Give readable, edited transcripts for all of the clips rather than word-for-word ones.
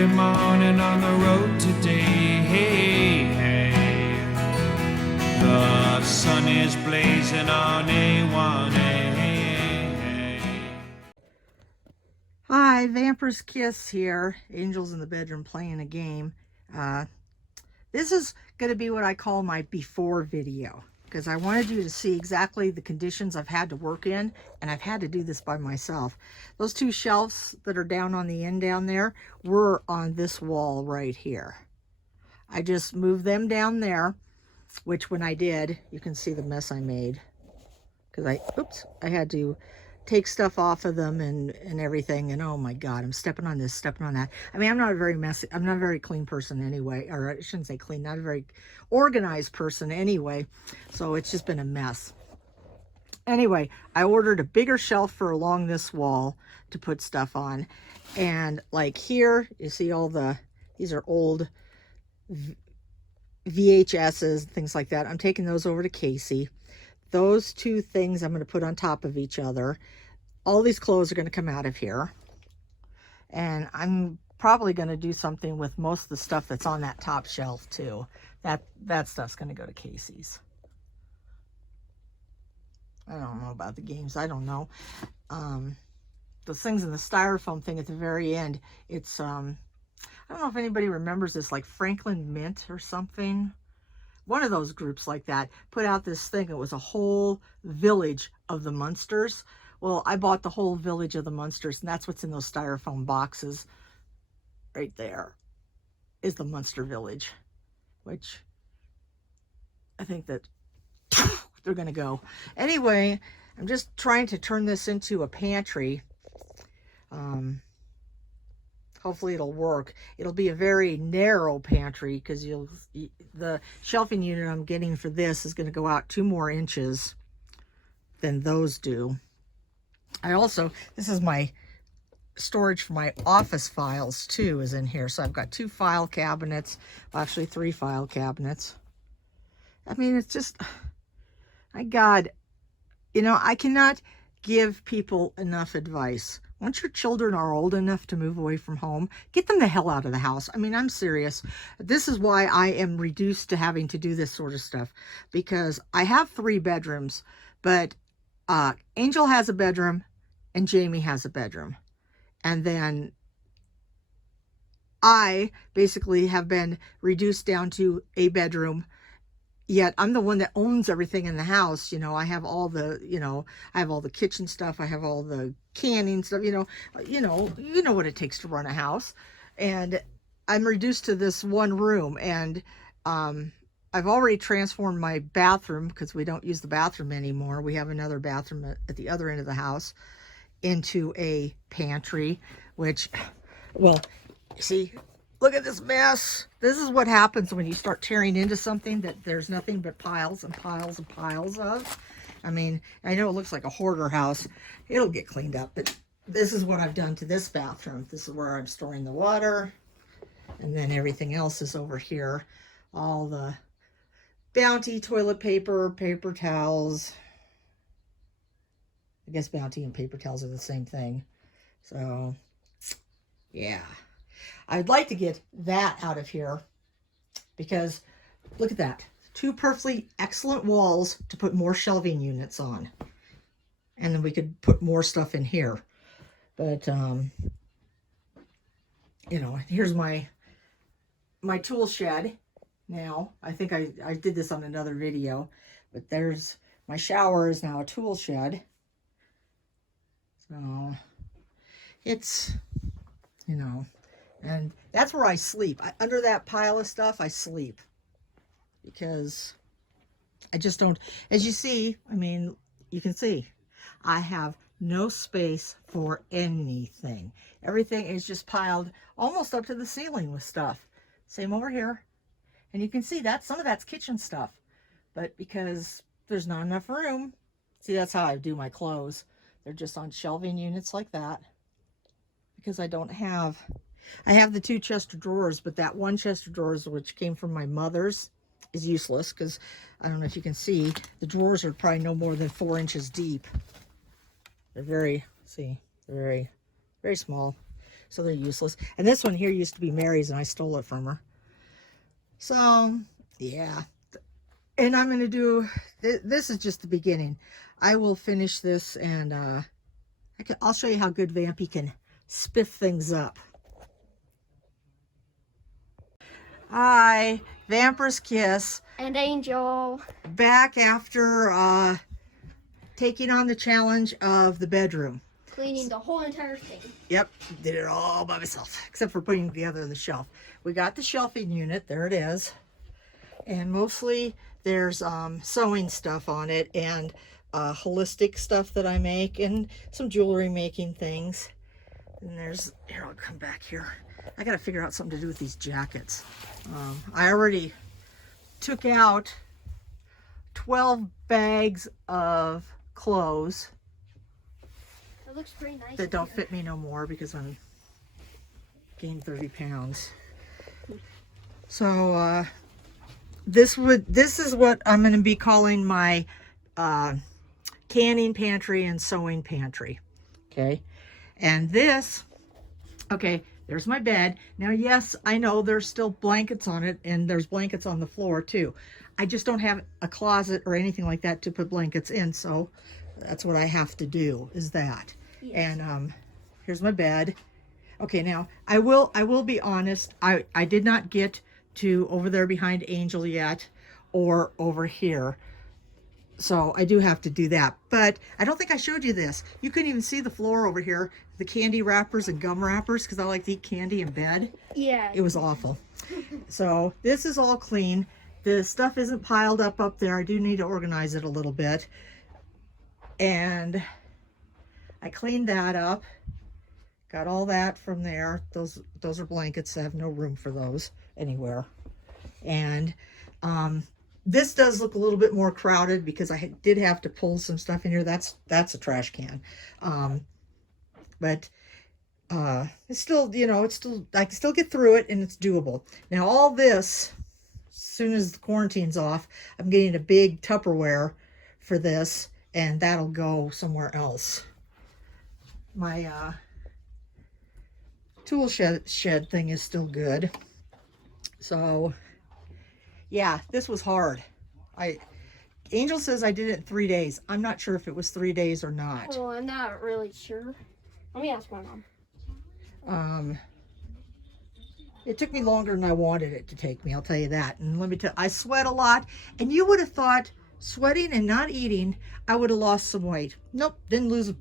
early morning on the road today. Hey, hey. The sun is blazing on A1A. Hi, Vampyresskiss here. Angels in the bedroom playing a game. This is going to be what I call my before video, because I wanted you to see exactly the conditions I've had to work in, and I've had to do this by myself. Those two shelves that are down on the end down there were on this wall right here. I just moved them down there, which when I did, you can see the mess I made, because I had to take stuff off of them and everything, and oh my god, I'm stepping on this, stepping on that. I mean, I'm not a very clean person anyway, or I shouldn't say clean, not a very organized person anyway, so it's just been a mess. Anyway, I ordered a bigger shelf for along this wall to put stuff on, and like here, you see all these are old VHSs, things like that. I'm taking those over to Casey. Those two things I'm going to put on top of each other. All these clothes are going to come out of here. And I'm probably going to do something with most of the stuff that's on that top shelf too. That stuff's going to go to Casey's. I don't know about the games. I don't know. Those things in the styrofoam thing at the very end, it's, I don't know if anybody remembers this, like Franklin Mint or something. One of those groups like that put out this thing. It was a whole village of the Munsters. Well, I bought the whole village of the Munsters, and that's what's in those styrofoam boxes. Right there is the Munster village, which I think that they're going to go. Anyway, I'm just trying to turn this into a pantry. Hopefully it'll work. It'll be a very narrow pantry, because the shelving unit I'm getting for this is going to go out 2 more inches than those do. This is my storage for my office files too, is in here. So I've got 2 file cabinets, well, actually 3 file cabinets. I mean, it's just, my God, you know, I cannot give people enough advice. Once your children are old enough to move away from home, get them the hell out of the house. I mean, I'm serious. This is why I am reduced to having to do this sort of stuff, because I have 3 bedrooms, but Angel has a bedroom and Jamie has a bedroom. And then I basically have been reduced down to a bedroom. Yet I'm the one that owns everything in the house. You know, I have all the, I have all the kitchen stuff. I have all the canning stuff, you know what it takes to run a house. And I'm reduced to this one room. And I've already transformed my bathroom, because we don't use the bathroom anymore. We have another bathroom at the other end of the house, into a pantry, which, well, see, look at this mess. This is what happens when you start tearing into something that there's nothing but piles and piles and piles of. I mean, I know it looks like a hoarder house. It'll get cleaned up, but this is what I've done to this bathroom. This is where I'm storing the water, and then everything else is over here. All the Bounty toilet paper, paper towels. I guess Bounty and paper towels are the same thing. So, yeah. I'd like to get that out of here, because look at that. 2 perfectly excellent walls to put more shelving units on. And then we could put more stuff in here. But, here's my tool shed. Now, I think I did this on another video, but there's my shower is now a tool shed. So it's, and that's where I sleep. Under that pile of stuff, I sleep, because I just don't, as you see, I mean, you can see, I have no space for anything. Everything is just piled almost up to the ceiling with stuff. Same over here. And you can see that some of that's kitchen stuff, but because there's not enough room, see, that's how I do my clothes. They're just on shelving units like that, because I have the 2 chest of drawers, but that one chest of drawers, which came from my mother's, is useless, because I don't know if you can see, the drawers are probably no more than 4 inches deep. They're very, very, very small. so they're useless. And this one here used to be Mary's, and I stole it from her. So, yeah. And I'm going to do, this is just the beginning. I will finish this, and I'll show you how good Vampy can spiff things up. Hi, Vampyresskiss. And Angel. Back after taking on the challenge of the bedroom. Cleaning the whole entire thing. Yep, did it all by myself, except for putting together the shelf. We got the shelving unit, there it is. And mostly there's sewing stuff on it, and holistic stuff that I make, and some jewelry making things. And there's, here, I'll come back here. I gotta figure out something to do with these jackets. I already took out 12 bags of clothes It looks pretty nice. that don't fit me no more because I'm gained 30 pounds. So this is what I'm going to be calling my canning pantry and sewing pantry. Okay, and this, okay, there's my bed. Now, yes, I know there's still blankets on it, and there's blankets on the floor too. I just don't have a closet or anything like that to put blankets in, so that's what I have to do, is that. Yes. And here's my bed. Okay, now I will be honest, I did not get to over there behind Angel yet, or over here, so I do have to do that. But I don't think I showed you this. You couldn't even see the floor over here, the candy wrappers and gum wrappers, because I like to eat candy in bed. Yeah. It was awful. So this is all clean. The stuff isn't piled up there. I do need to organize it a little bit. And I cleaned that up. Got all that from there. Those are blankets. I have no room for those anywhere. And this does look a little bit more crowded because I did have to pull some stuff in here. That's a trash can. But it's still, you know, I can still get through it, and it's doable. Now all this, as soon as the quarantine's off, I'm getting a big Tupperware for this, and that'll go somewhere else. My tool shed thing is still good. So yeah, this was hard. Angel says I did it in 3 days. I'm not sure if it was 3 days or not. Well, I'm not really sure. Let me ask my mom. It took me longer than I wanted it to take me, I'll tell you that. And let me tell you, I sweat a lot, and you would have thought sweating and not eating, I would have lost some weight. Nope, didn't lose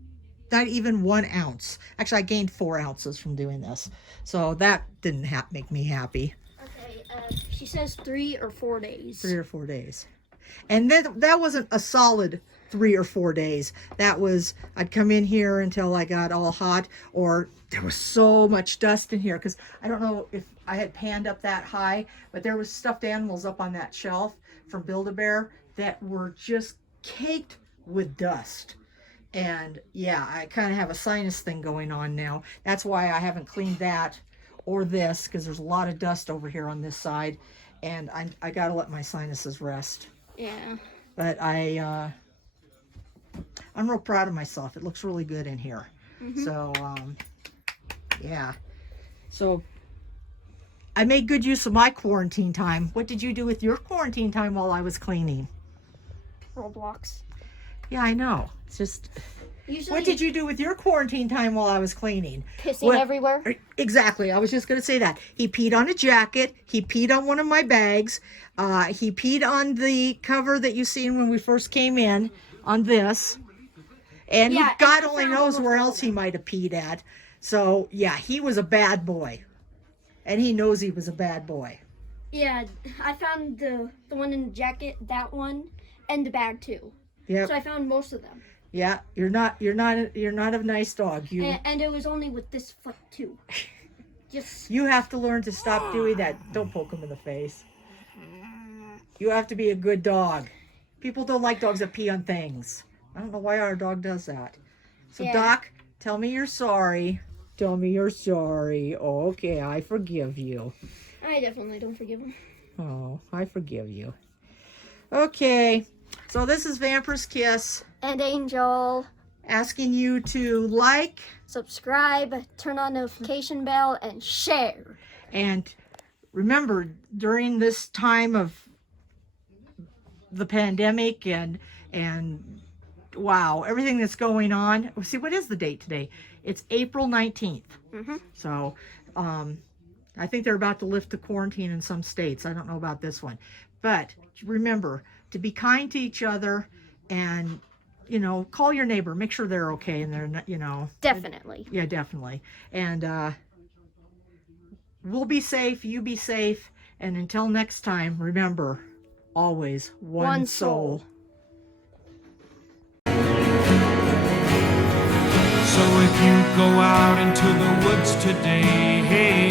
not even 1 ounce. Actually, I gained 4 ounces from doing this. So that didn't make me happy. Okay, she says 3 or 4 days. 3 or 4 days. And then that wasn't a solid 3 or 4 days. That was, I'd come in here until I got all hot, or there was so much dust in here, because I don't know if I had panned up that high, but there was stuffed animals up on that shelf from Build-A-Bear that were just caked with dust. And yeah, I kind of have a sinus thing going on now. That's why I haven't cleaned that or this, because there's a lot of dust over here on this side, and I gotta let my sinuses rest. Yeah. But I'm real proud of myself. It looks really good in here. Mm-hmm. So yeah, so I made good use of my quarantine time. What did you do with your quarantine time while I was cleaning? Roblox. Yeah, I know. It's just, Usually, what did you do with your quarantine time while I was cleaning? pissing everywhere. Exactly. I was just going to say that. He peed on a jacket. He peed on one of my bags. He peed on the cover that you seen when we first came in, on this. And Yeah, God and only found knows all where of else he might have peed at. So, yeah, he was a bad boy. And he knows he was a bad boy. Yeah, I found the one in the jacket, that one, and the bag too. Yep. So I found most of them. Yeah, you're not a nice dog. And it was only with this foot too. Just You have to learn to stop doing that. Don't poke him in the face. You have to be a good dog. People don't like dogs that pee on things. I don't know why our dog does that. So Yeah. Doc, tell me you're sorry. Tell me you're sorry. Oh, okay, I forgive you. I definitely don't forgive him. Oh, I forgive you. Okay, so this is Vampyresskiss. And Angel. asking you to like Subscribe, turn on notification bell, and share. and remember, during this time of the pandemic and wow, everything that's going on. See, what is the date today? It's April 19th. So I think they're about to lift the quarantine in some states. I don't know about this one. But remember to be kind to each other and, you know, call your neighbor. Make sure they're okay and they're not, you know. Definitely. Yeah, definitely. And we'll be safe. You be safe. And until next time, remember, always one soul. So if you go out into the woods today, hey,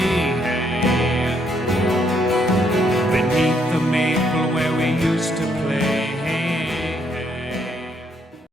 hey, beneath